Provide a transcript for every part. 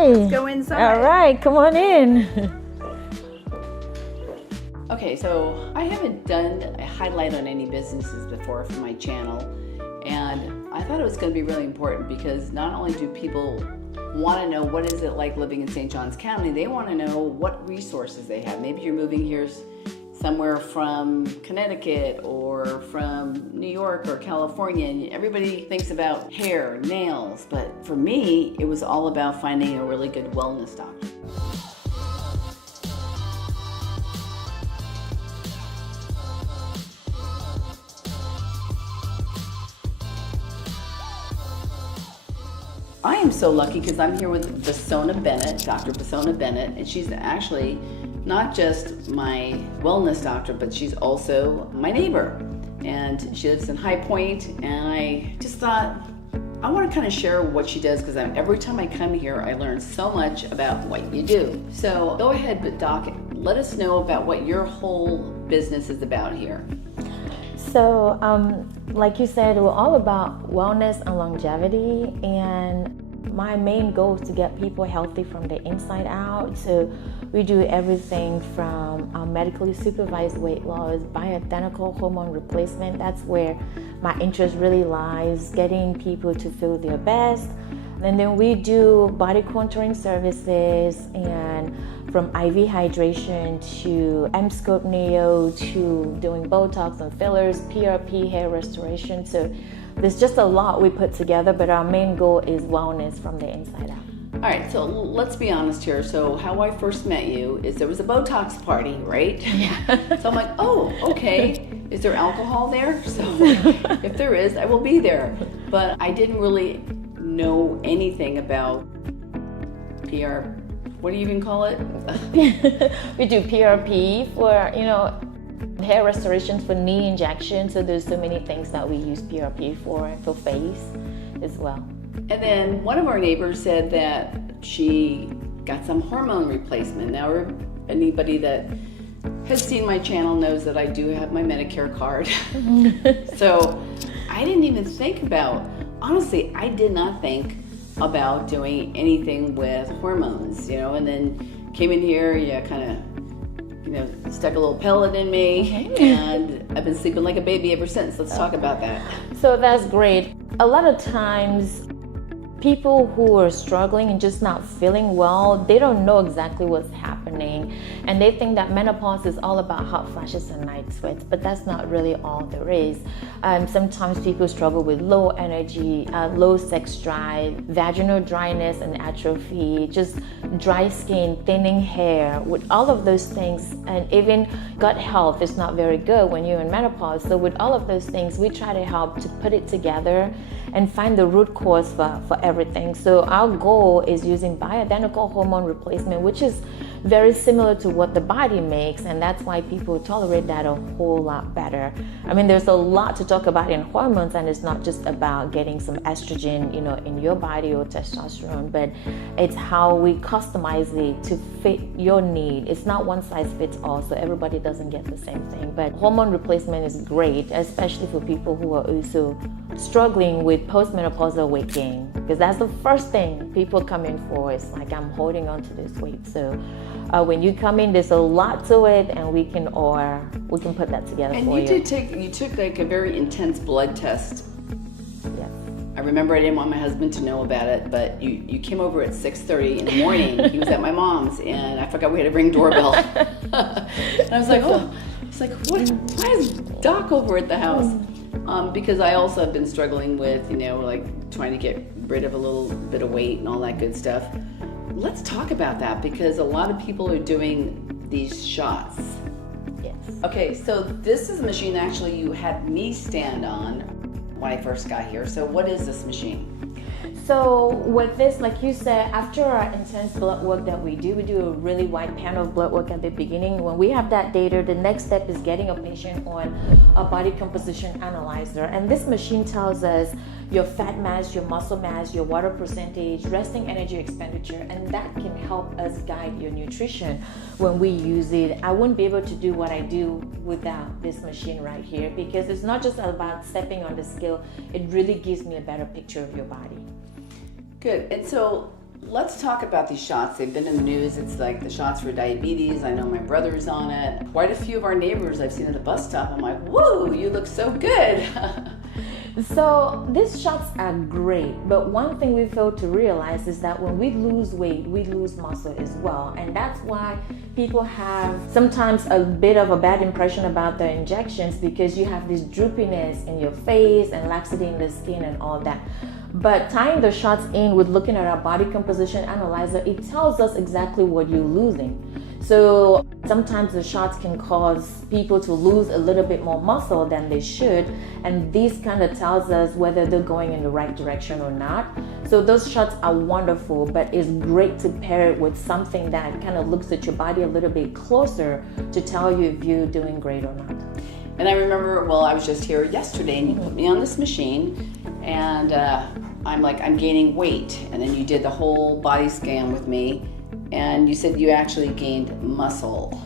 Hi. Let's go inside. All right, come on in. Okay, so I haven't done a highlight on any businesses before for my channel, and I thought it was going to be really important because not only do people want to know what is it like living in St. Johns County, they want to know what resources they have. Maybe you're moving here somewhere from Connecticut or from New York or California, and everybody thinks about hair, nails, but for me, it was all about finding a really good wellness doctor. I am so lucky because I'm here with Bennett, Dr. Bennett, and she's actually not just my wellness doctor, but she's also my neighbor. And she lives in High Point, and I just thought I want to kind of share what she does because every time I come here, I learn so much about what you do. So go ahead, Doc, let us know about what your whole business is about here. So, like you said, we're all about wellness and longevity, and my main goal is to get people healthy from the inside out. So we do everything from medically supervised weight loss, bioidentical hormone replacement. That's where my interest really lies, getting people to feel their best. And then we do body contouring services, and from IV hydration to Emsculpt Neo to doing Botox and fillers, PRP, hair restoration. So there's just a lot we put together, but our main goal is wellness from the inside out. All right, so let's be honest here. So how I first met you is there was a Botox party, right? Yeah. So I'm like, oh, okay. Is there alcohol there? So if there is, I will be there. But I didn't really know anything about PR. What do you even call it? We do PRP for, hair restorations for knee injections. So there's so many things that we use PRP for face as well. And then one of our neighbors said that she got some hormone replacement. Now, anybody that has seen my channel knows that I do have my Medicare card. So I didn't even think about, honestly, I did not think about doing anything with hormones, and then came in here, kind of, stuck a little pellet in me, and I've been sleeping like a baby ever since. Let's talk about that. So that's great. A lot of times, people who are struggling and just not feeling well, they don't know exactly what's happening, and they think that menopause is all about hot flashes and night sweats, but that's not really all there is. Sometimes people struggle with low energy, low sex drive, vaginal dryness and atrophy, just dry skin, thinning hair. With all of those things, and even gut health is not very good when you're in menopause. So with all of those things, we try to help to put it together and find the root cause for everything. So our goal is using bioidentical hormone replacement, which is very similar to what the body makes, and that's why people tolerate that a whole lot better. I mean, there's a lot to talk about in hormones, and it's not just about getting some estrogen, in your body or testosterone, but it's how we customize it to fit your need. It's not one size fits all, so everybody doesn't get the same thing. But hormone replacement is great, especially for people who are also struggling with postmenopausal weight gain, because that's the first thing people come in for. It's like, I'm holding on to this weight. So when you come in, there's a lot to it, and we can put that together for you. And you took like a very intense blood test. Yes. I remember I didn't want my husband to know about it, but you came over at 6:30 in the morning. He was at my mom's, and I forgot we had to ring doorbell. And I was like, oh, it's like, what? Why is Doc over at the house? Because I also have been struggling with, like trying to get rid of a little bit of weight and all that good stuff. Let's talk about that, because a lot of people are doing these shots. Yes. Okay, so this is a machine actually you had me stand on when I first got here. So what is this machine? So with this, like you said, after our intense blood work that we do a really wide panel of blood work at the beginning. When we have that data, the next step is getting a patient on a body composition analyzer. And this machine tells us your fat mass, your muscle mass, your water percentage, resting energy expenditure, and that can help us guide your nutrition when we use it. I wouldn't be able to do what I do without this machine right here, because it's not just about stepping on the scale, it really gives me a better picture of your body. Good. And so Let's talk about these shots. They've been in the news. It's like the shots for diabetes. I know my brother's on it. Quite a few of our neighbors I've seen at the bus stop. I'm like, whoa, you look so good. So these shots are great, but one thing we fail to realize is that when we lose weight, we lose muscle as well. And that's why people have sometimes a bit of a bad impression about the injections, because you have this droopiness in your face and laxity in the skin and all that. But tying the shots in with looking at our body composition analyzer, it tells us exactly what you're losing. So sometimes the shots can cause people to lose a little bit more muscle than they should, and this kind of tells us whether they're going in the right direction or not. So those shots are wonderful, but it's great to pair it with something that kind of looks at your body a little bit closer to tell you if you're doing great or not. And I remember, well, I was just here yesterday and you put me on this machine and I'm like, I'm gaining weight. And then you did the whole body scan with me and you said you actually gained muscle.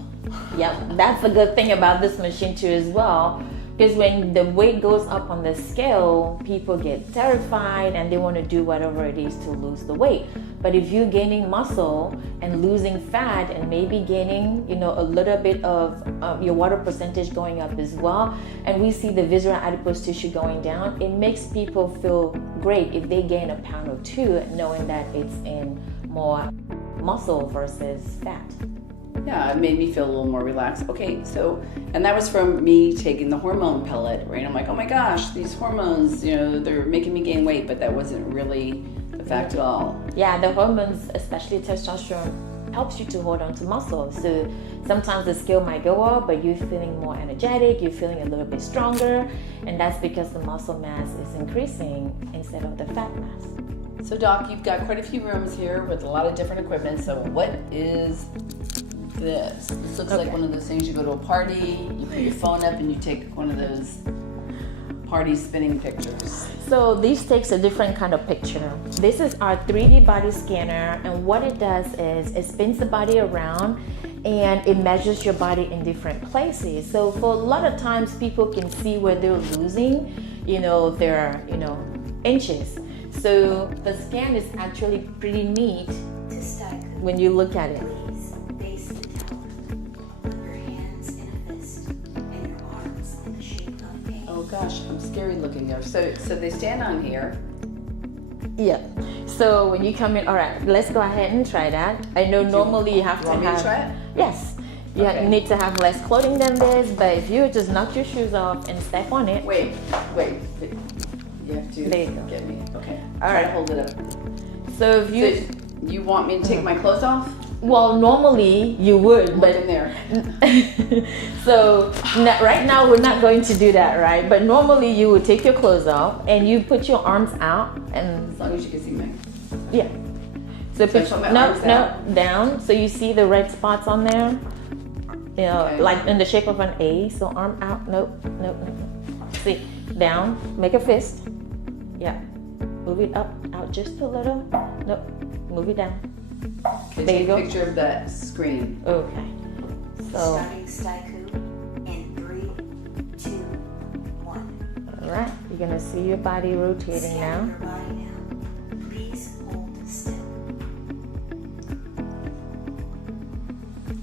Yep, that's the good thing about this machine too as well. Because when the weight goes up on the scale, people get terrified and they want to do whatever it is to lose the weight. But if you're gaining muscle and losing fat and maybe gaining, a little bit of your water percentage going up as well, and we see the visceral adipose tissue going down, it makes people feel great if they gain a pound or two, knowing that it's in more muscle versus fat. Yeah, it made me feel a little more relaxed. Okay, so, and that was from me taking the hormone pellet, right? I'm like, oh my gosh, these hormones, they're making me gain weight, but that wasn't really the fact at all. Yeah, the hormones, especially testosterone, helps you to hold on to muscle. So sometimes the scale might go up, but you're feeling more energetic, you're feeling a little bit stronger, and that's because the muscle mass is increasing instead of the fat mass. So Doc, you've got quite a few rooms here with a lot of different equipment. So what is this? This looks like one of those things you go to a party, you put your phone up and you take one of those party spinning pictures. So this takes a different kind of picture. This is our 3D body scanner, and what it does is it spins the body around and it measures your body in different places. So for a lot of times people can see where they're losing, their, inches. So the scan is actually pretty neat when you look at it. Oh gosh, I'm scary looking there. So they stand on here. Yeah. So when you come in, all right, let's go ahead and try that. I know normally you have to have. Want me to try it? Yes. You need to have less clothing than this, but if you just knock your shoes off and step on it. Wait. You have to get me. Okay. All Try right. to hold it up. So if you. So you want me to take my clothes off? Well, normally you would, but in there. So right now we're not going to do that, right? But normally you would take your clothes off and you put your arms out, and as long as you can see me. Yeah. So put down. So you see the red spots on there, like in the shape of an A. So arm out. Nope. See, down. Make a fist. Yeah. Move it up, out just a little. Nope. Move it down. Okay, there you go. Take a picture of that screen. Okay. So. Starting Staiku in 3, 2, 1. All right. You're gonna see your body rotating now. Your body now. Please hold still.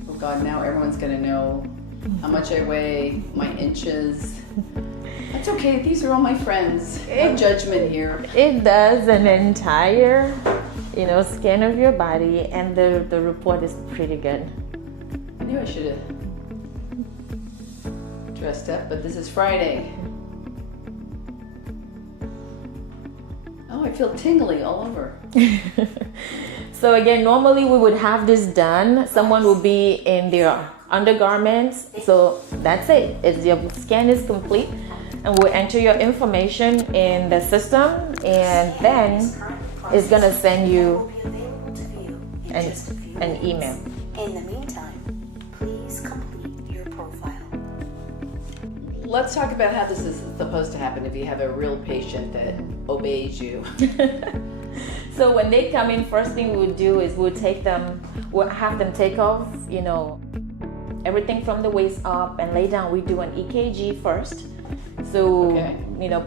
Oh God! Now everyone's gonna know how much I weigh, my inches. That's okay. These are all my friends. No judgment here. It does an entire, scan of your body, and the report is pretty good. I knew I should have dressed up, but this is Friday. Oh, I feel tingly all over. So again, normally we would have this done. Someone will be in their undergarments. So that's it. Your scan is complete, and we'll enter your information in the system, and then it's gonna send you an email. In the meantime, please complete your profile. Let's talk about how this is supposed to happen if you have a real patient that obeys you. So when they come in, first thing we'll do is we'll have them take off, everything from the waist up and lay down. We do an EKG first. So,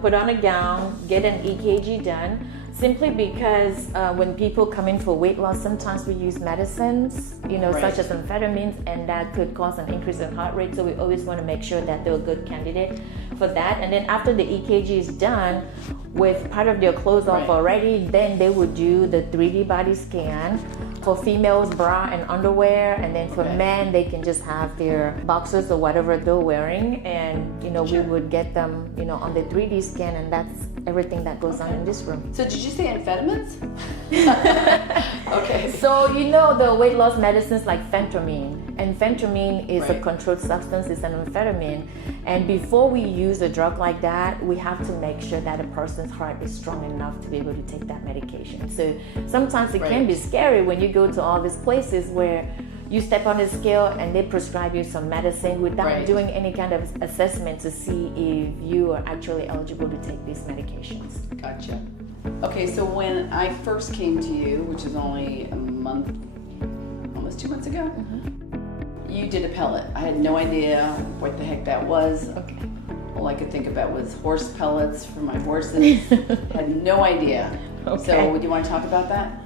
put on a gown, get an EKG done. Simply because when people come in for weight loss, sometimes we use medicines, such as amphetamines, and that could cause an increase in heart rate. So we always want to make sure that they're a good candidate for that. And then after the EKG is done, with part of their clothes off already, then they would do the 3D body scan. For females, bra and underwear, and then for men, they can just have their boxers or whatever they're wearing, and we would get them, on the 3D scan, and that's everything that goes on in this room. So did you say amphetamines? Okay. So the weight loss medicines like phentermine, and phentermine is a controlled substance, it's an amphetamine, and before we use a drug like that, we have to make sure that a person's heart is strong enough to be able to take that medication. So sometimes it can be scary when you go to all these places where you step on the scale and they prescribe you some medicine without doing any kind of assessment to see if you are actually eligible to take these medications. Gotcha. Okay, so when I first came to you, which is only a month, almost 2 months ago, you did a pellet. I had no idea what the heck that was. Okay. All I could think about was horse pellets for my horses. Had no idea. Okay. So do you want to talk about that?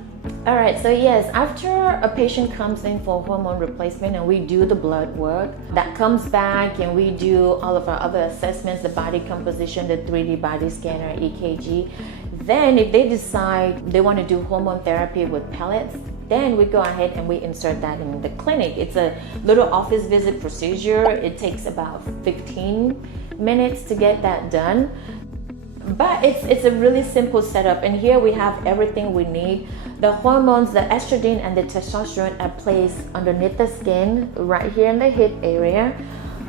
All right, so yes, after a patient comes in for hormone replacement and we do the blood work, that comes back and we do all of our other assessments, the body composition, the 3D body scanner, EKG. Then if they decide they want to do hormone therapy with pellets, then we go ahead and we insert that in the clinic. It's a little office visit procedure. It takes about 15 minutes to get that done. But it's a really simple setup, and here we have everything we need. The hormones, the estrogen and the testosterone are placed underneath the skin, right here in the hip area.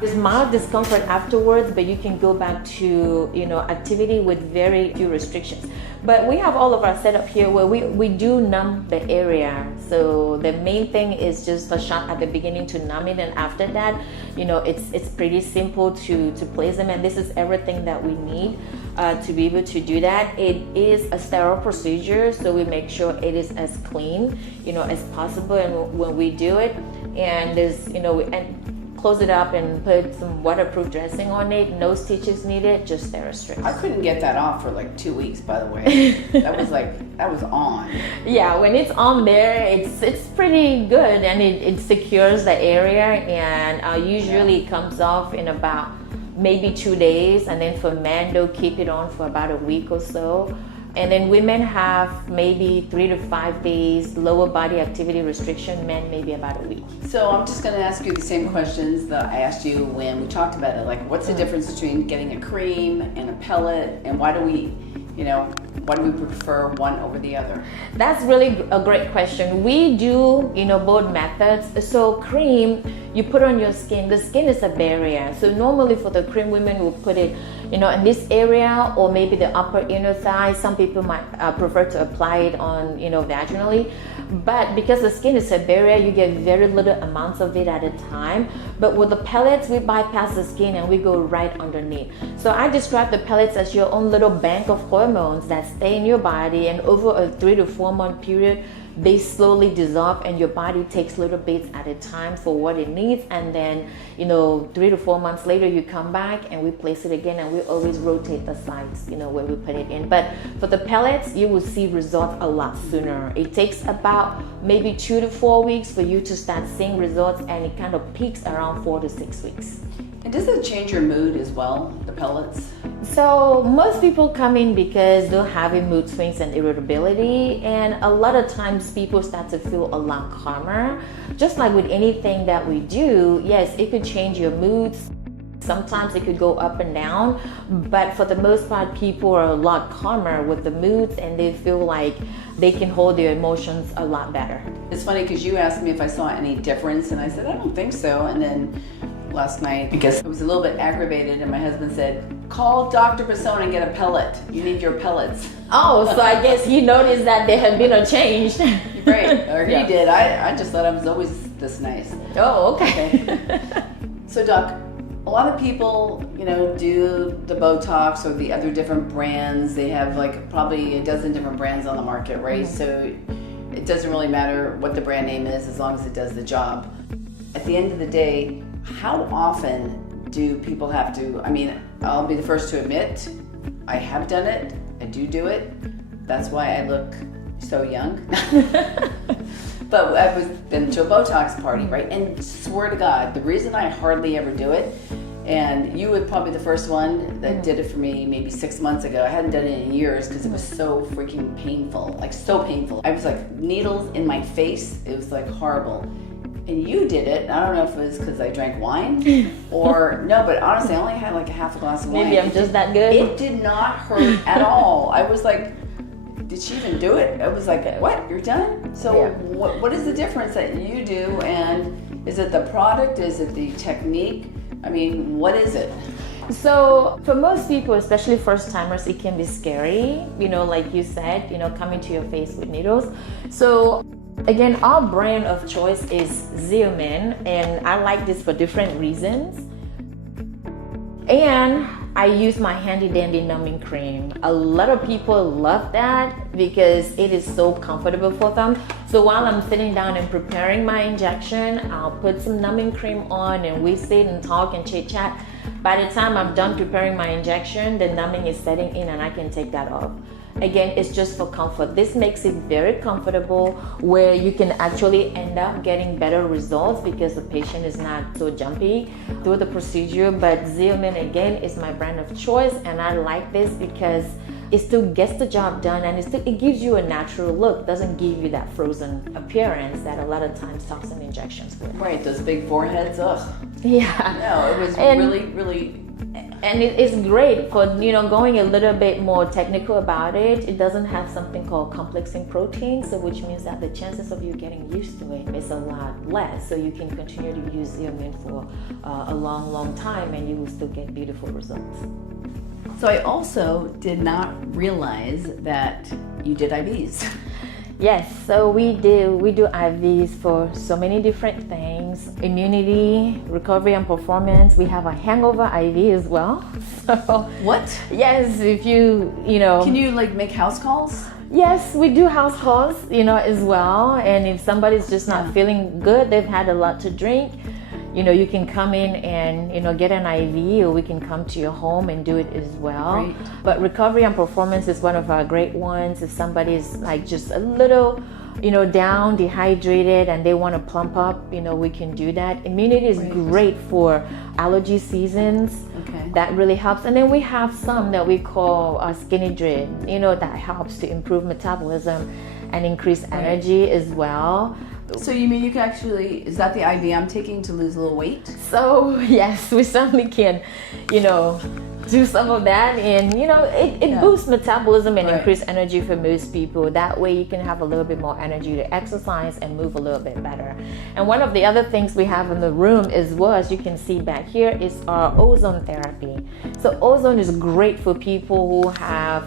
There's mild discomfort afterwards, but you can go back to activity with very few restrictions. But we have all of our setup here where we do numb the area. So the main thing is just a shot at the beginning to numb it, and after that, it's pretty simple to place them, and this is everything that we need to be able to do that. It is a sterile procedure, so we make sure it is as clean, as possible. And when we do it, and there's, and close it up and put some waterproof dressing on it. No stitches needed, just TheraStrips. I couldn't get that off for like 2 weeks, by the way. that was on. Yeah, when it's on there, it's pretty good, and it secures the area, and usually it comes off in about maybe 2 days, and then for men, they'll keep it on for about a week or so. And then women have maybe 3 to 5 days lower body activity restriction, men maybe about a week. So I'm just going to ask you the same questions that I asked you when we talked about it. Like, what's the difference between getting a cream and a pellet, and why do we prefer one over the other? That's really a great question. We do, both methods. So cream, you put on your skin. The skin is a barrier. So normally for the cream, women will put it, in this area or maybe the upper inner thigh. Some people might prefer to apply it on, vaginally. But because the skin is a barrier, you get very little amounts of it at a time. But with the pellets, we bypass the skin and we go right underneath. So I describe the pellets as your own little bank of hormones that stay in your body, and over a 3 to 4 month period, they slowly dissolve, and your body takes little bits at a time for what it needs. And then 3 to 4 months later, you come back and we place it again, and we always rotate the sides where we put it in. But for the pellets, you will see results a lot sooner. It takes about maybe 2 to 4 weeks for you to start seeing results, and it kind of peaks around 4 to 6 weeks. And does it change your mood as well, the pellets? So most people come in because they're having mood swings and irritability, and a lot of times people start to feel a lot calmer. Just like with anything that we do, yes, it could change your moods. Sometimes it could go up and down, but for the most part, people are a lot calmer with the moods, and they feel like they can hold their emotions a lot better. It's funny because you asked me if I saw any difference, and I said, I don't think so. And then last night, because I was a little bit aggravated, and my husband said, call Dr. Persona and get a pellet. You need your pellets. Oh, so I guess he noticed that there had been a change. Right, or he did. I just thought I was always this nice. Oh, okay. So Doc, a lot of people, do the Botox or the other different brands. They have like probably a dozen different brands on the market, right? Mm-hmm. So it doesn't really matter what the brand name is as long as it does the job. At the end of the day, how often do people have to, I'll be the first to admit, I have done it, I do it, That's why I look so young. But I've been to a Botox party, right? And swear to God, the reason I hardly ever do it, and you were probably the first one that did it for me maybe 6 months ago. I hadn't done it in years because it was so freaking painful, like so painful. I was like needles in my face. It was like horrible. And you did it. I don't know if it was because I drank wine or no, but honestly, I only had like a half a glass of wine. Maybe I'm just that good. It did not hurt at all. I was like, did she even do it? I was like, what? You're done? So Yeah. what is the difference that you do? And is it the product? Is it the technique? I mean, what is it? So for most people, especially first timers, it can be scary, like you said, coming to your face with needles. So again, our brand of choice is Xeomin, and I like this for different reasons. And I use my handy dandy numbing cream. A lot of people love that because it is so comfortable for them. So while I'm sitting down and preparing my injection, I'll put some numbing cream on and we sit and talk and chit chat. By the time I'm done preparing my injection, the numbing is setting in and I can take that off. Again, it's just for comfort. This makes it very comfortable where you can actually end up getting better results because the patient is not so jumpy through the procedure. But Xeomin, again, is my brand of choice, and I like this because it still gets the job done and it gives you a natural look. Doesn't give you that frozen appearance that a lot of times toxin injections would. Right, those big foreheads, ugh. Yeah. No, it was really... And it's great for, going a little bit more technical about it. It doesn't have something called complexing protein, so which means that the chances of you getting used to it is a lot less. So you can continue to use Xeomin for a long time and you will still get beautiful results. So I also did not realize that you did IVs. Yes, so we do IVs for so many different things. Immunity, recovery and performance. We have a hangover IV as well. So What? yes, if you Can you make house calls? yes, we do house calls, as well. And if somebody's just not feeling good, they've had a lot to drink, you can come in and, get an IV, or we can come to your home and do it as well. Right. But recovery and performance is one of our great ones. If somebody's just a little, down, dehydrated, and they want to plump up, we can do that. Immunity is great for allergy seasons. Okay. That really helps. And then we have some that we call skinny drip, that helps to improve metabolism and increase energy as well. So you mean you can actually, is that the IV I'm taking to lose a little weight? So yes, we certainly can, do some of that, and it boosts metabolism and increase energy for most people. That way you can have a little bit more energy to exercise and move a little bit better. And one of the other things we have in the room as well, as you can see back here, is our ozone therapy. So ozone is great for people who have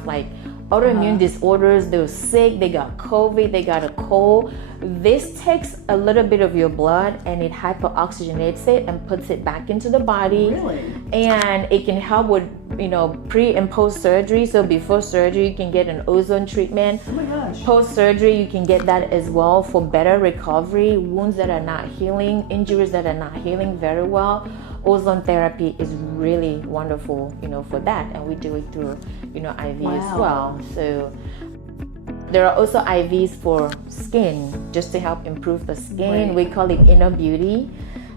autoimmune disorders. They're sick, they got COVID, they got a cold. This takes a little bit of your blood and it hyperoxygenates it and puts it back into the body. Really? And it can help with, pre and post surgery. So before surgery, you can get an ozone treatment. Oh my gosh. Post surgery, you can get that as well for better recovery, wounds that are not healing, injuries that are not healing very well. Ozone therapy is really wonderful, for that, and we do it through, IV as well. So there are also IVs for skin, just to help improve the skin. Right. We call it inner beauty,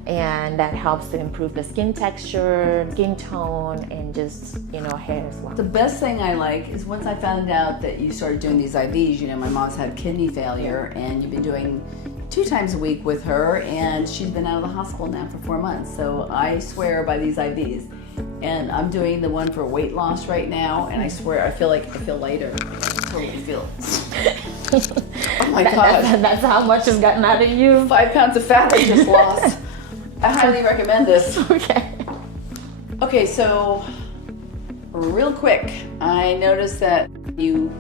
and that helps to improve the skin texture, skin tone, and just, hair as well. The best thing I like is once I found out that you started doing these IVs, my mom's had kidney failure, and you've been doing 2 times a week with her, and she's been out of the hospital now for 4 months. So I swear by these IVs. And I'm doing the one for weight loss right now, and I swear I feel lighter. I totally feel. Oh my God. That's how much has gotten out of you. 5 pounds of fat I just lost. I highly recommend this. Okay. Okay, so real quick, I noticed that you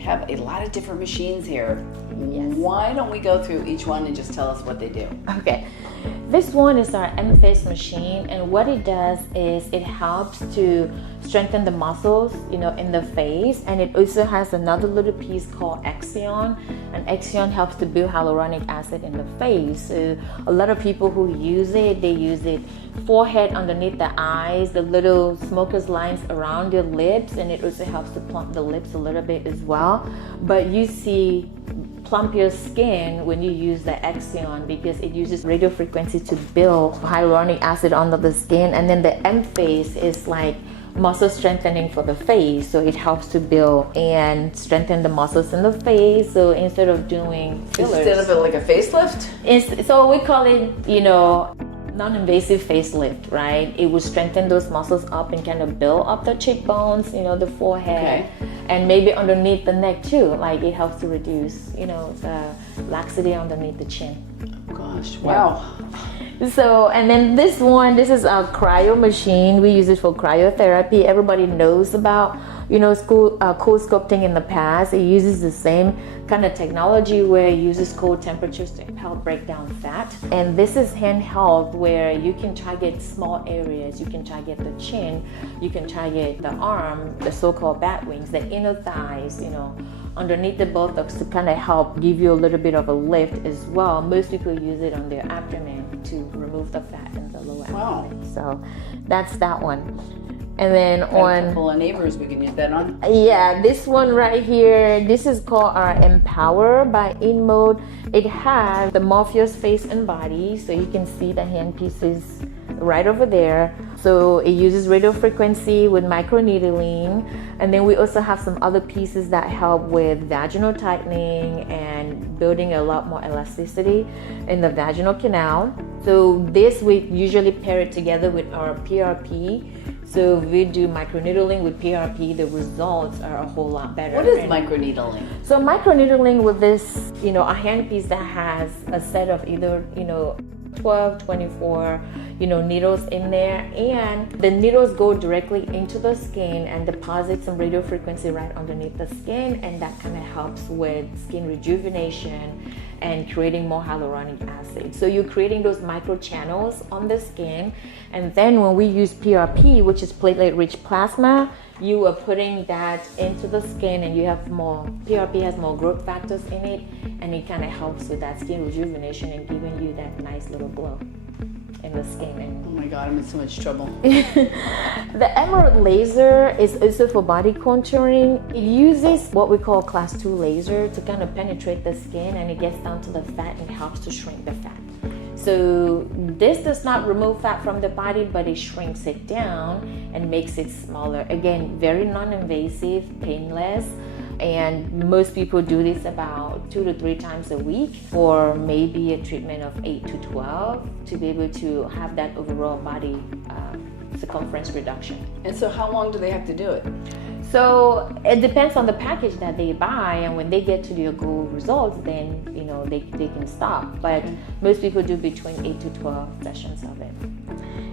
have a lot of different machines here. Why don't we go through each one and just tell us what they do? Okay, this one is our M-Face machine, and what it does is it helps to strengthen the muscles, you know, in the face, and it also has another little piece called Axion, and Axion helps to build hyaluronic acid in the face. So a lot of people who use it, they use it forehead, underneath the eyes, the little smoker's lines around your lips, and it also helps to plump the lips a little bit as well. But you see plump your skin when you use the Axion because it uses radio frequency to build hyaluronic acid under the skin, and then the M-Face is like muscle strengthening for the face, so it helps to build and strengthen the muscles in the face. So instead of doing fillers, Instead of it like a facelift? so we call it, you know, non-invasive facelift, right? It will strengthen those muscles up and kind of build up the cheekbones, you know, the forehead, and maybe underneath the neck too. Like it helps to reduce, you know, the laxity underneath the chin. Gosh, wow. So, and then this is our cryo machine. We use it for cryotherapy. Everybody knows about, you know, cool sculpting in the past. It uses the same kind of technology where it uses cold temperatures to help break down fat. And this is handheld where you can target small areas. You can target the chin, you can target the arm, the so-called bat wings, the inner thighs, you know, underneath the buttocks to kind of help give you a little bit of a lift as well. Most people use it on their abdomen to remove the fat in the lower abdomen. So that's that one. And then A couple of neighbors we can use that on. Yeah, this one right here, this is called our Empower by InMode. It has the Morpheus face and body, so you can see the hand pieces right over there. So it uses radio frequency with microneedling, and then we also have some other pieces that help with vaginal tightening and building a lot more elasticity in the vaginal canal. So this we usually pair it together with our PRP. So if we do microneedling with PRP, the results are a whole lot better. What is microneedling? So microneedling with this, you know, a handpiece that has a set of either, you know, 12, 24, you know, needles in there, and the needles go directly into the skin and deposit some radio frequency right underneath the skin, and that kind of helps with skin rejuvenation and creating more hyaluronic acid. So you're creating those micro channels on the skin, and then when we use PRP, which is platelet-rich plasma, you are putting that into the skin, and you have more, PRP has more growth factors in it, and it kind of helps with that skin rejuvenation and giving you that nice little glow in the skin. And oh my God, I'm in so much trouble. the emerald laser is also for body contouring. It uses what we call class 2 laser to kind of penetrate the skin, and it gets down to the fat and helps to shrink the fat. So this does not remove fat from the body, but it shrinks it down and makes it smaller. Again, very non-invasive, painless. And most people do this about 2 to 3 times a week for maybe a treatment of 8 to 12 to be able to have that overall body circumference reduction. And so how long do they have to do it? So it depends on the package that they buy, and when they get to their goal results, then you know they can stop. But most people do between 8 to 12 sessions of it.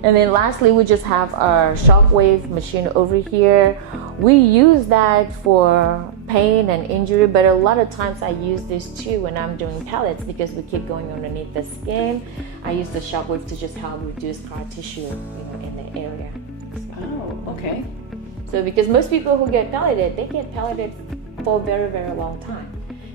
And then lastly, we just have our Shockwave machine over here. We use that for pain and injury, but a lot of times I use this too when I'm doing pellets because we keep going underneath the skin. I use the Shockwave to just help reduce scar tissue, you know, in the area. Oh, okay. So because most people who get pelleted, they get pelleted for a very, very long time.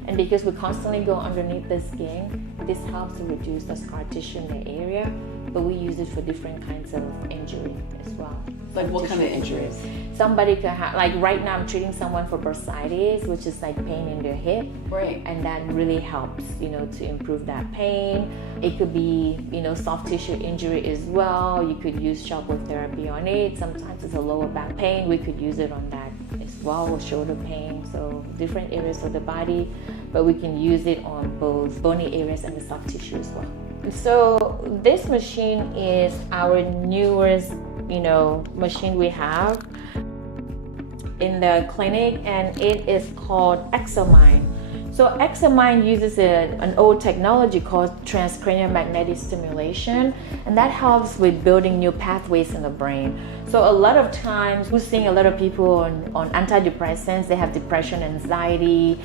And because we constantly go underneath the skin, this helps to reduce the scar tissue in the area, but we use it for different kinds of injury as well. Like what kind of injuries? Somebody could have, like right now I'm treating someone for bursitis, which is like pain in their hip. Right. And that really helps, you know, to improve that pain. It could be, you know, soft tissue injury as well. You could use Shockwave therapy on it. Sometimes it's a lower back pain. We could use it on that as well, or shoulder pain. So different areas of the body, but we can use it on both bony areas and the soft tissue as well. So this machine is our newest, you know, machine we have in the clinic, and it is called Exomine. So Examine uses an old technology called transcranial magnetic stimulation, and that helps with building new pathways in the brain. So a lot of times we're seeing a lot of people on antidepressants. They have depression, anxiety,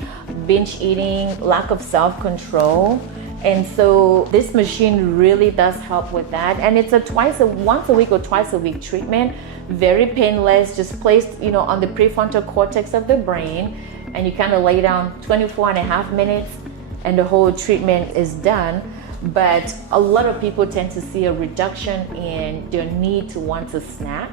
binge eating, lack of self-control. And so this machine really does help with that. And it's a once a week or twice a week treatment, very painless, just placed, on the prefrontal cortex of the brain. And you kind of lay down 24.5 minutes and the whole treatment is done. But a lot of people tend to see a reduction in their need to want to snack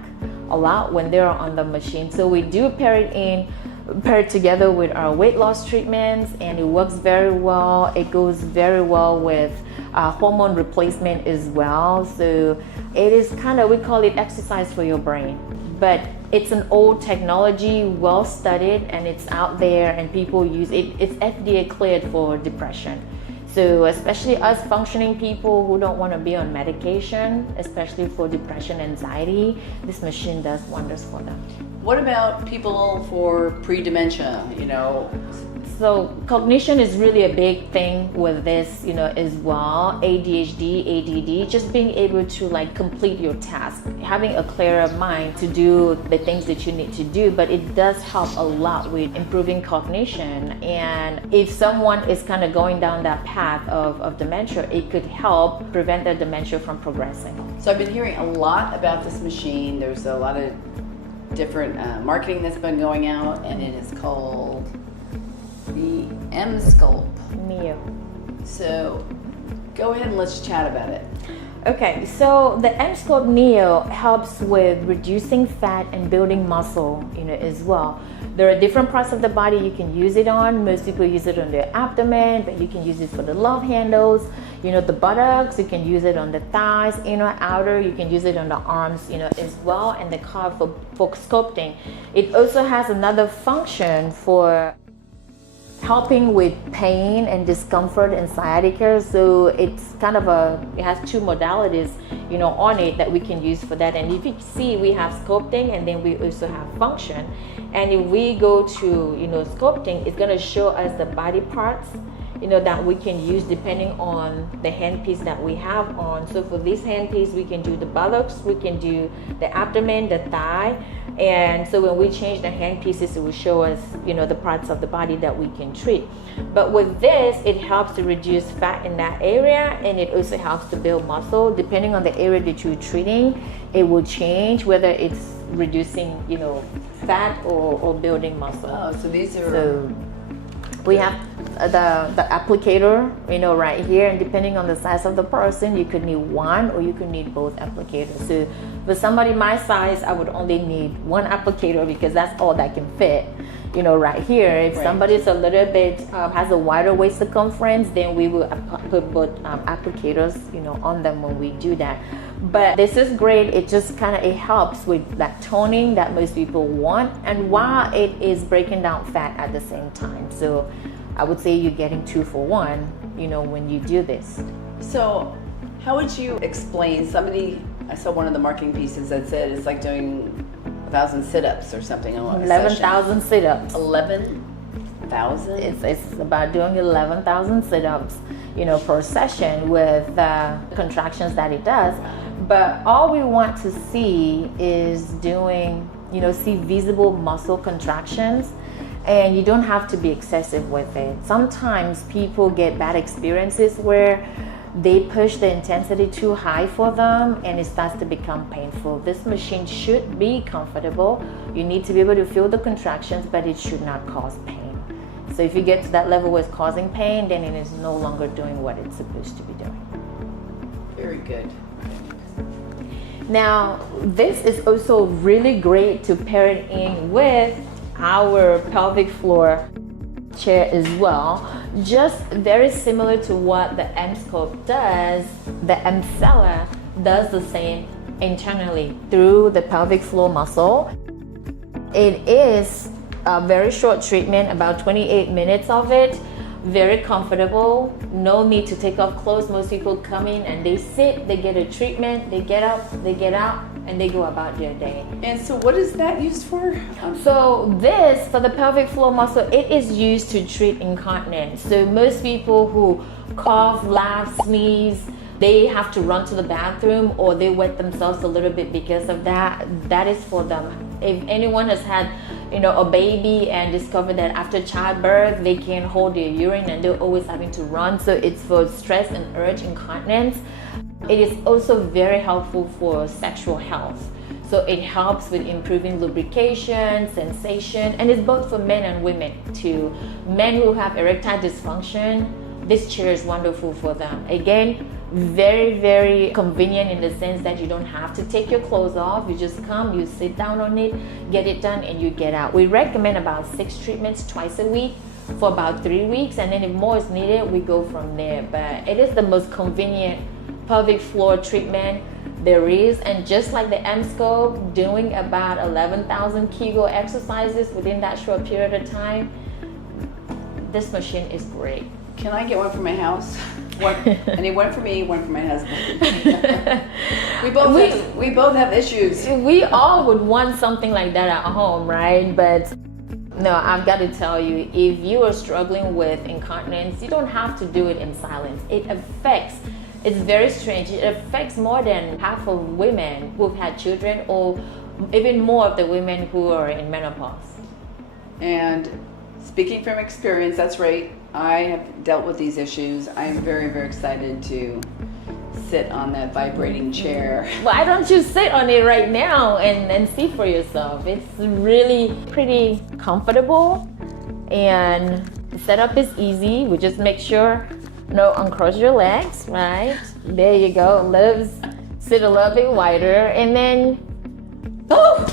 a lot when they're on the machine. So we do pair it together with our weight loss treatments, and it works very well. It goes very well with hormone replacement as well. So it is we call it exercise for your brain. But it's an old technology, well studied, and it's out there and people use it. It's FDA cleared for depression. So especially us functioning people who don't want to be on medication, especially for depression, anxiety, this machine does wonders for them. What about people for pre-dementia, So cognition is really a big thing with this, as well. ADHD, ADD, just being able to complete your task, having a clearer mind to do the things that you need to do. But it does help a lot with improving cognition. And if someone is going down that path of dementia, it could help prevent their dementia from progressing. So I've been hearing a lot about this machine. There's a lot of different marketing that's been going out, and it is called the Emsculpt. Neo. So go ahead and let's chat about it. Okay, so the Emsculpt Neo helps with reducing fat and building muscle, as well. There are different parts of the body you can use it on. Most people use it on their abdomen, but you can use it for the love handles, the buttocks. You can use it on the thighs, inner, outer. You can use it on the arms, as well, and the calf for sculpting. It also has another function for helping with pain and discomfort and sciatica. So it's it has two modalities, on it that we can use for that. And if you see, we have sculpting and then we also have function. And if we go to, sculpting, it's going to show us the body parts, that we can use depending on the handpiece that we have on. So for this handpiece, we can do the buttocks, we can do the abdomen, the thigh. And so when we change the handpieces, it will show us, the parts of the body that we can treat. But with this, it helps to reduce fat in that area, and it also helps to build muscle. Depending on the area that you're treating, it will change whether it's reducing, fat or building muscle. Oh, so these are... So we have the applicator, right here, and depending on the size of the person, you could need one or you could need both applicators. So for somebody my size, I would only need one applicator because that's all that can fit, right here. If somebody's a little bit has a wider waist circumference, then we will put both applicators, on them when we do that. But this is great. It just it helps with that toning that most people want, and while it is breaking down fat at the same time. So I would say you're getting 2 for 1, when you do this. So how would you explain I saw one of the marketing pieces that said it's like doing 1,000 sit-ups or something. 11,000 sit-ups. 11,000? It's about doing 11,000 sit-ups, per session with contractions that it does. But all we want to see is doing, see visible muscle contractions. And you don't have to be excessive with it. Sometimes people get bad experiences where they push the intensity too high for them and it starts to become painful. This machine should be comfortable. You need to be able to feel the contractions, but it should not cause pain. So if you get to that level where it's causing pain, then it is no longer doing what it's supposed to be doing. Very good. Now, this is also really great to pair it in with our pelvic floor chair as well. Just very similar to what the Emsculpt does, the Emsella does the same internally through the pelvic floor muscle. It is a very short treatment, about 28 minutes of it. Very comfortable, no need to take off clothes. Most people come in and they sit, they get a treatment, they get up, they get out, and they go about their day. And so what is that used for? So this, for the pelvic floor muscle, it is used to treat incontinence. So most people who cough, laugh, sneeze, they have to run to the bathroom or they wet themselves a little bit because of that. That is for them. If anyone has had, a baby and discovered that after childbirth they can't hold their urine and they're always having to run, so it's for stress and urge incontinence. It is also very helpful for sexual health. So it helps with improving lubrication, sensation, and it's both for men and women too. Men who have erectile dysfunction, this chair is wonderful for them. Again, very, very convenient in the sense that you don't have to take your clothes off. You just come, you sit down on it, get it done, and you get out. We recommend about 6 treatments twice a week for about 3 weeks, and then if more is needed, we go from there. But it is the most convenient pelvic floor treatment there is, and just like the Emsculpt, doing about 11,000 Kegel exercises within that short period of time, this machine is great. Can I get one for my house? I need one for me, one for my husband. we both have issues. We all would want something like that at home, right? But no, I've got to tell you, if you are struggling with incontinence, you don't have to do it in silence. It's very strange. It affects more than half of women who've had children, or even more of the women who are in menopause. And speaking from experience, that's right. I have dealt with these issues. I am very, very excited to sit on that vibrating chair. Why don't you sit on it right now and see for yourself? It's really pretty comfortable, and the setup is easy. We just make sure uncross your legs, right? There you go. Let's sit a little bit wider, and then no.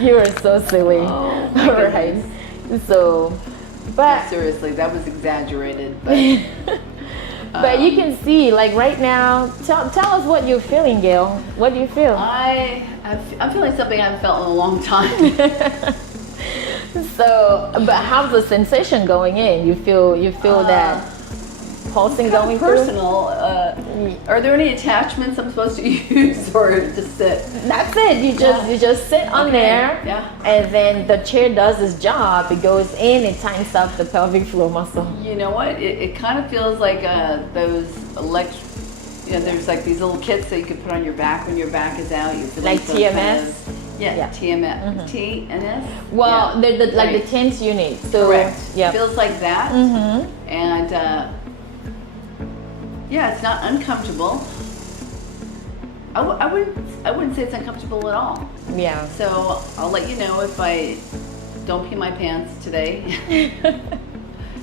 You are so silly. Oh, all right. So, but seriously, that was exaggerated. But, but you can see, like right now. Tell us what you're feeling, Gail. What do you feel? I'm feeling something I haven't felt in a long time. So, but how's the sensation going in? You feel that pulsing going through? Personal. Are there any attachments I'm supposed to use, or just sit? That's it. You just sit on there, and then the chair does its job. It goes in, it tightens up the pelvic floor muscle. You know what? It kind of feels like those there's like these little kits that you can put on your back when your back is out. You feel like TMS. Kind of, TMS. Mm-hmm. TNS. Well, they're like the tense unit. So correct. Yeah, feels like that. Mm-hmm. And it's not uncomfortable. I wouldn't say it's uncomfortable at all. Yeah. So I'll let you know if I don't pee my pants today.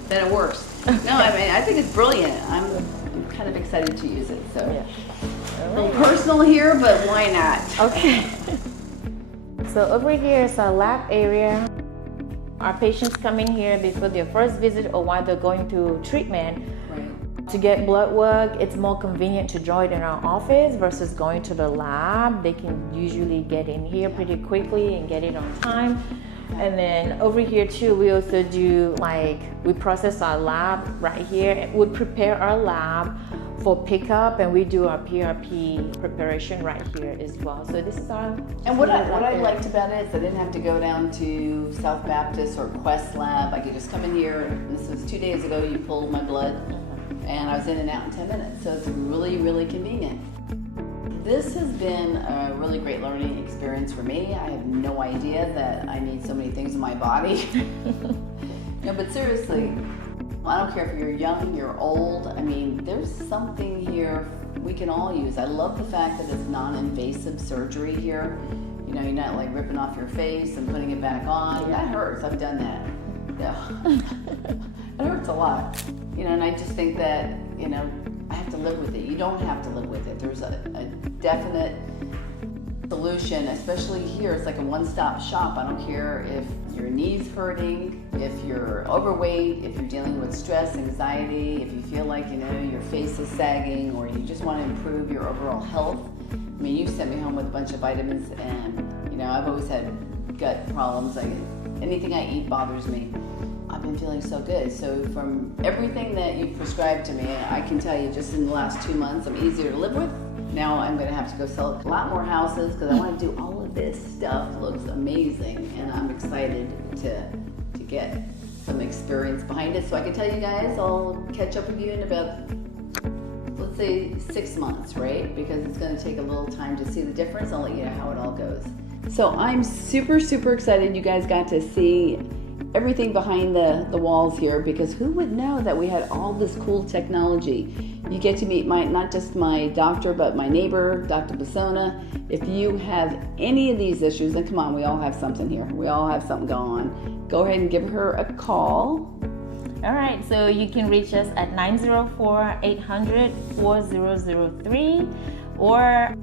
Then it works. No, I think it's brilliant. I'm kind of excited to use it. So a little personal here, but why not? Okay. So over here is our lab area. Our patients come in here before their first visit or while they're going through treatment. To get blood work, it's more convenient to draw it in our office versus going to the lab. They can usually get in here pretty quickly and get it on time. And then over here too, we also do we process our lab right here. We prepare our lab for pickup, and we do our PRP preparation right here as well. So this is our. And what I liked about it is I didn't have to go down to South Baptist or Quest Lab. I could just come in here. This was 2 days ago. You pulled my blood, and I was in and out in 10 minutes. So it's really, really convenient. This has been a really great learning experience for me. I have no idea that I need so many things in my body. No, but seriously, I don't care if you're young, you're old. I mean, there's something here we can all use. I love the fact that it's non-invasive surgery here. You're not like ripping off your face and putting it back on. That hurts. I've done that. Yeah. It hurts a lot. And I just think that, I have to live with it. You don't have to live with it. There's a definite solution, especially here. It's like a one-stop shop. I don't care if your knee's hurting, if you're overweight, if you're dealing with stress, anxiety, if you feel like, your face is sagging, or you just want to improve your overall health. I mean, you sent me home with a bunch of vitamins, and, I've always had gut problems. Anything I eat bothers me. I've been feeling so good. So from everything that you've prescribed to me, I can tell you just in the last 2 months, I'm easier to live with. Now I'm going to have to go sell a lot more houses because I want to do all of this stuff. It looks amazing, and I'm excited to get some experience behind it. So I can tell you guys, I'll catch up with you in about, let's say 6 months, right? Because it's going to take a little time to see the difference. I'll let you know how it all goes. So I'm super, super excited you guys got to see everything behind the walls here, because who would know that we had all this cool technology. You get to meet not just my doctor, but my neighbor, Dr. Basona. If you have any of these issues, and come on, we all have something here. We all have something going on. Go ahead and give her a call. All right, so you can reach us at 904-800-4003 or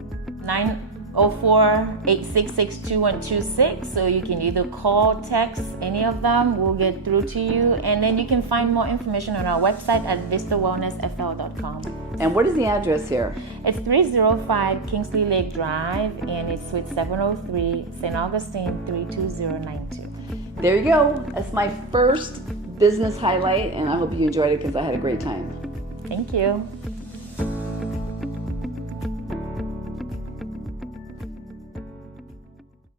904-866-2126. So you can either call, text, any of them. We'll get through to you. And then you can find more information on our website at vistawellnessfl.com. And what is the address here? It's 305 Kingsley Lake Drive, and it's Suite 703, St. Augustine 32092. There you go. That's my first business highlight, and I hope you enjoyed it because I had a great time. Thank you.